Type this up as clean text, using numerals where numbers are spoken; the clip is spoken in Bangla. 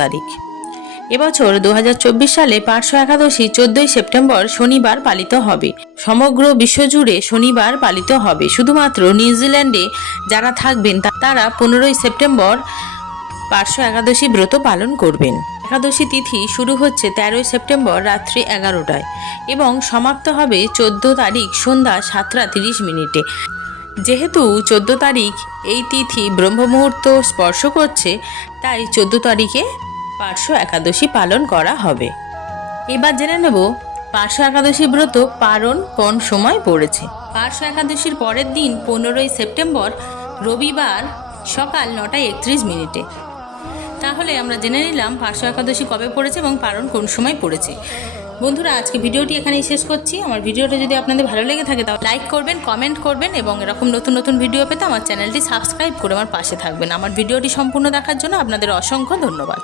তারিখ। এবছর 2024 সালে পার্শ্ব একাদশী 14ই সেপ্টেম্বর শনিবার পালিত হবে। সমগ্র বিশ্বজুড়ে শনিবার পালিত হবে। শুধুমাত্র নিউজিল্যান্ডে যারা থাকবেন তারা 15ই সেপ্টেম্বর পার্শ্ব একাদশী ব্রত পালন করবেন। একাদশী তিথি শুরু হচ্ছে 13ই সেপ্টেম্বর রাত্রি 11টায় এবং সমাপ্ত হবে 14 তারিখ সন্ধ্যা 7:30 যেহেতু 14 তারিখ এই তিথি ব্রহ্ম মুহূর্ত স্পর্শ করছে, তাই 14 তারিখে পার্শ্ব একাদশী পালন করা হবে। এবার জেনে নেব পার্শ্ব একাদশী ব্রত পালন কোন সময় পড়েছে। পার্শ্ব একাদশীর পরের দিন 15ই সেপ্টেম্বর রবিবার সকাল 9:31। তাহলে আমরা জেনে নিলাম পার্শ্ব একাদশী কবে পড়েছে এবং পালন কোন সময় পড়েছে। বন্ধুরা, আজকে ভিডিওটি এখানেই শেষ করছি। আমার ভিডিওটা যদি আপনাদের ভালো লেগে থাকে তাহলে লাইক করবেন, কমেন্ট করবেন এবং এরকম নতুন নতুন ভিডিও পেতে আমার চ্যানেলটি সাবস্ক্রাইব করে আমার পাশে থাকবেন। আমার ভিডিওটি সম্পূর্ণ দেখার জন্য আপনাদের অসংখ্য ধন্যবাদ।